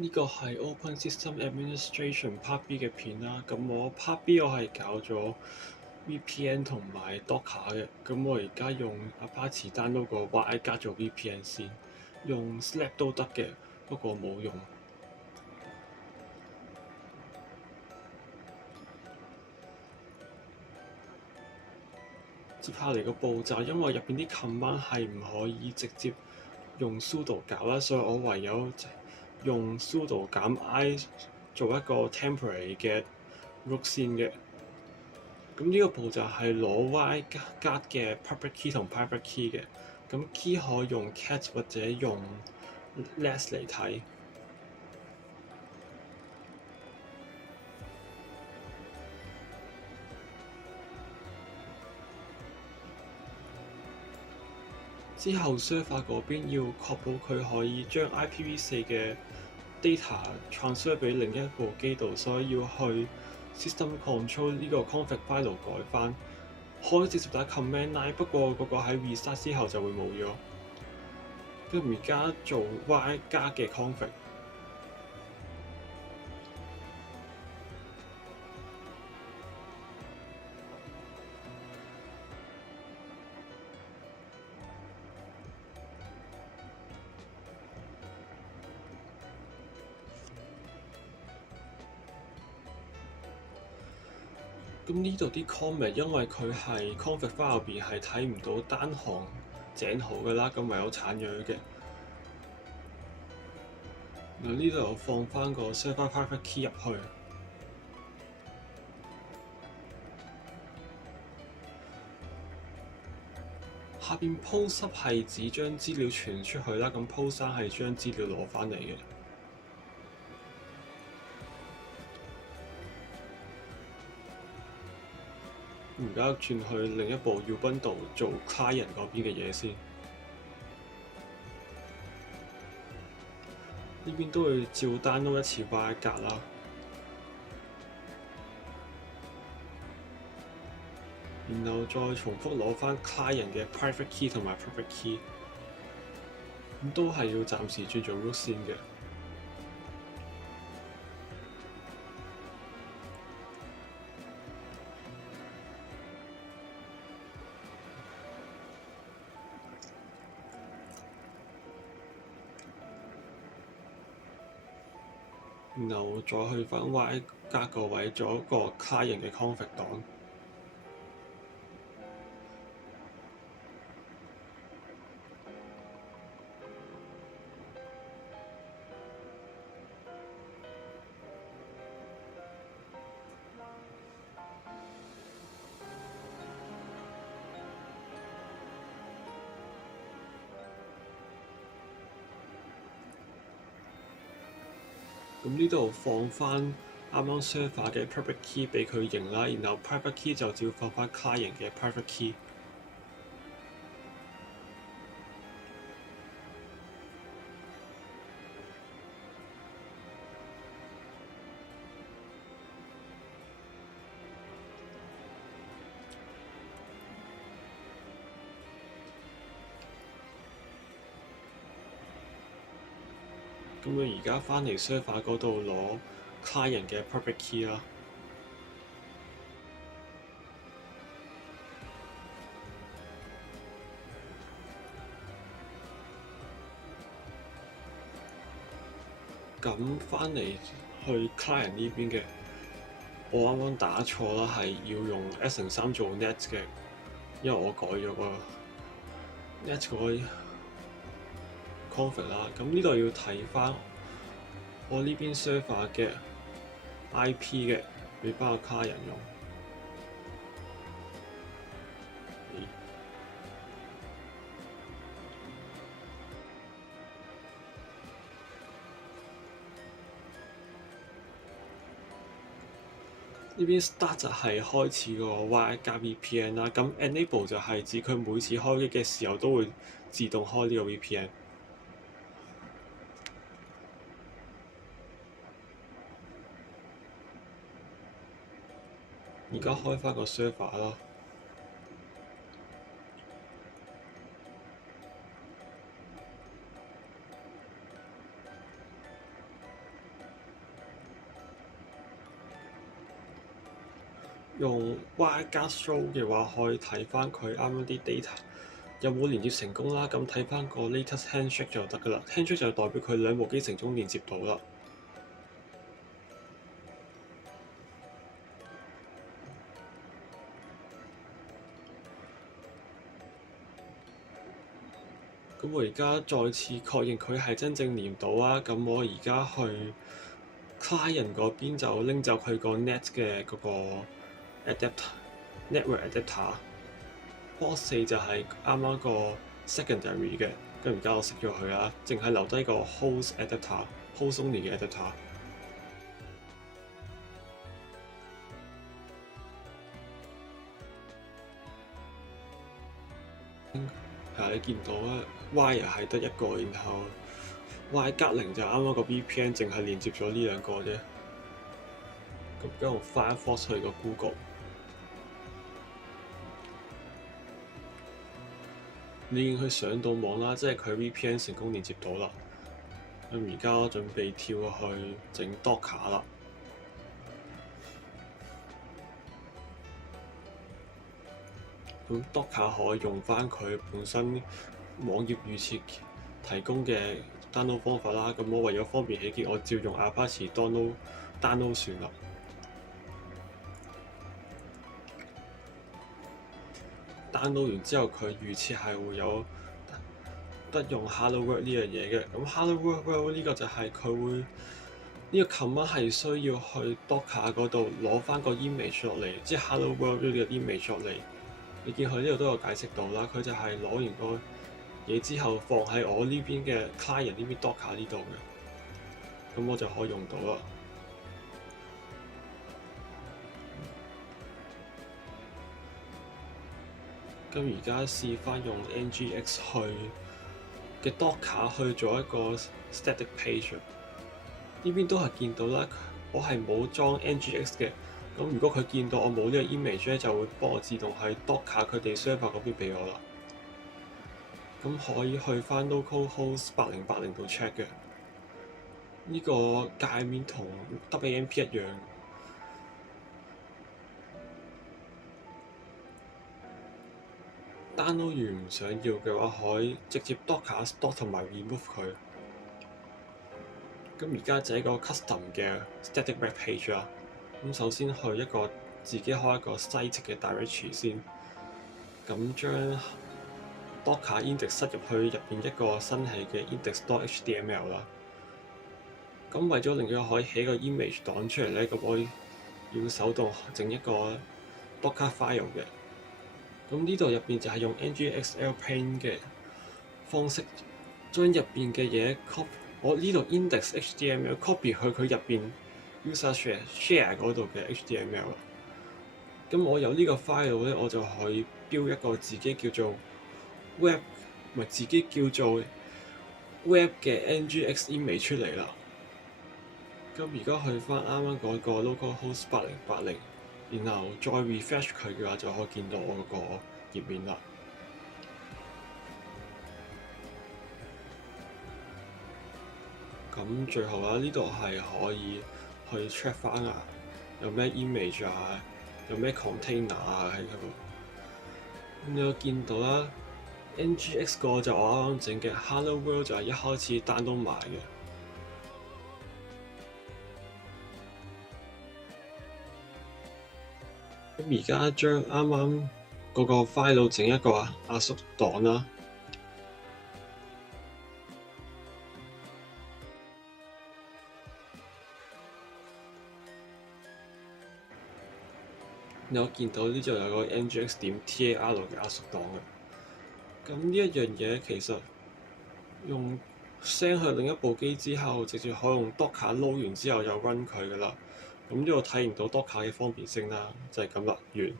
呢個係 Open System Administration Part B 嘅片啦。咁我 Part B 我係搞咗 VPN 同埋 Docker 嘅。咁我而家用 Apache download 個 YI 加做 VPN 先，用 Slack 都得嘅，不過冇用。接下嚟個步驟，因為入邊啲 command 係唔可以直接用 sudo 搞啦，所以我唯有用 sudo 減 I 做一個 temporary 嘅 root 先嘅。咁呢個步驟係攞 Y 加嘅 public key 同 private key 嘅。咁 key 可以用 cat 或者用 less 嚟睇。之後 server 嗰邊要確保佢可以將 IPv4 嘅 data transfer 俾另一部機度，所以要去 system control 呢個 config file 度改翻，可以直接打 command line，不過嗰個喺 restart 之後就會冇咗。跟住而家做 Y 加嘅 config。咁呢度啲 comment 因為佢係 config file 入邊係睇唔到單行井號嘅啦，咁唯有剷咗嘅。嗱，呢度放翻個 server private key 入去。下邊 post up 係指將資料傳出去啦，咁 post 3係將資料攞翻嚟嘅。而家轉去另一部 Ubuntu 做 client 嗰邊嘅嘢先。呢邊都會照 download 一次 Y 格啦。然後再重複攞翻 client 嘅 private key 同埋 public key， 咁都係要暫時轉做 root 先嘅。然後再去翻 Y 加個位做一個 client 嘅 config 檔。咁呢度放翻啱啱 server 嘅 public key 俾佢認啦，然後 private key 就照放翻 client 嘅 private key。咁我而家翻嚟 server 嗰度攞 client 嘅 public key 啦。咁翻嚟去 client 呢邊嘅，我啱啱打錯啦，係要用 S03做 net 嘅，因為我改咗個 net 個 config 啦。咁呢度要睇翻我呢邊 server 嘅 IP 嘅，俾翻個 client 用。呢邊 start 就係開始個 Y 加 VPN 啦，咁 enable 就係指佢每次開機嘅時候都會自動開呢個 VPN。而家開翻個 server 啦。用 Wireguard Show 嘅話，可以睇翻佢啱啱啲 data 有冇連接成功啦。咁睇翻個 latest handshake 就得㗎啦。handshake 就代表佢兩部機成功連接到啦。咁我而家再次確認佢係真正連到啊！咁我而家去 client 嗰邊就拎走佢個 net 嘅嗰個 network adapter。port 4就係啱啱個 secondary 嘅，咁而家我熄咗佢啦，淨係留低個 host adapter，host only 嘅 adapter。係啊，你見到啊 wire 係得一個，然後 wire 隔離就啱啱個 VPN 淨係連接咗呢兩個啫。咁而家用 Firefox 去個 Google。你已經去上到網啦，即係佢 VPN 成功連接到啦。咁而家準備跳去整 Docker 啦。咁 Docker 可以用翻佢本身網頁預設提供嘅 download 方法啦。咁我為咗方便起見，我照用 Apache download 算啦。download 完之後，佢預設係會有得用 Hello World 呢樣嘢嘅。咁 Hello World 呢個就係佢會呢個 command 係需要去 Docker 嗰度攞翻個 image 落嚟，即係 Hello World 呢個 image 落嚟。你見佢呢度都有解釋到啦，佢就係攞完個嘢之後放喺我呢邊嘅 client 呢邊 Docker 呢度嘅，咁我就可以用到啦。咁而家試翻用 NGX 嘅 Docker 去做一個 static page，呢邊都係見到啦。我係冇裝 NGX 嘅，咁如果佢見到我冇呢個 image 咧，就會幫我自動喺 Docker 佢哋 server 嗰邊俾我啦。咁可以去翻 localhost 8080度 check 嘅。呢個界面同 WAMP 一樣。download 完唔想要嘅話，可以直接 Docker stop 同埋 remove 佢。咁而家就係一個 custom 嘅 static web page 啦。咁首先去一個自己開一個 site 嘅 directory 先，咁將 Docker index 塞入去入邊一個新起嘅 index.html 啦。咁為咗令佢可以起個 image 檔出嚟咧，咁我要手動整一個 Docker file 嘅。咁呢度入邊就係用 NGXL-PANE 嘅方式，將入邊嘅嘢 copy， 我呢度 index.html copy 去佢入邊 user share 嗰度嘅 HTML。咁我有呢個 file 咧，我就可以標一個自己叫做 web， 唔係自己叫做 web 嘅 NGX image 出嚟啦。咁而家去翻啱啱嗰個 localhost 8080。然後再 refresh 佢嘅話，就可以見到我嗰個頁面啦。咁最後啦，呢度係可以去 check 翻啊，有咩 image 啊，有咩 container 啊喺度。咁你有見到啦 ，NGX 個就我啱啱整嘅 Hello World 就係一開始 download 埋嘅。咁而家將啱啱嗰個 file 整一個壓縮檔啦。你有見到呢度有個 NGX.tar 嘅壓縮檔嘅。咁呢一樣嘢其實用 send 去另一部機之後，直接可以用 Docker load 完之後就 run 佢噶啦。咁呢度體驗到 Docker 嘅方便性啦，就係咁啦，完。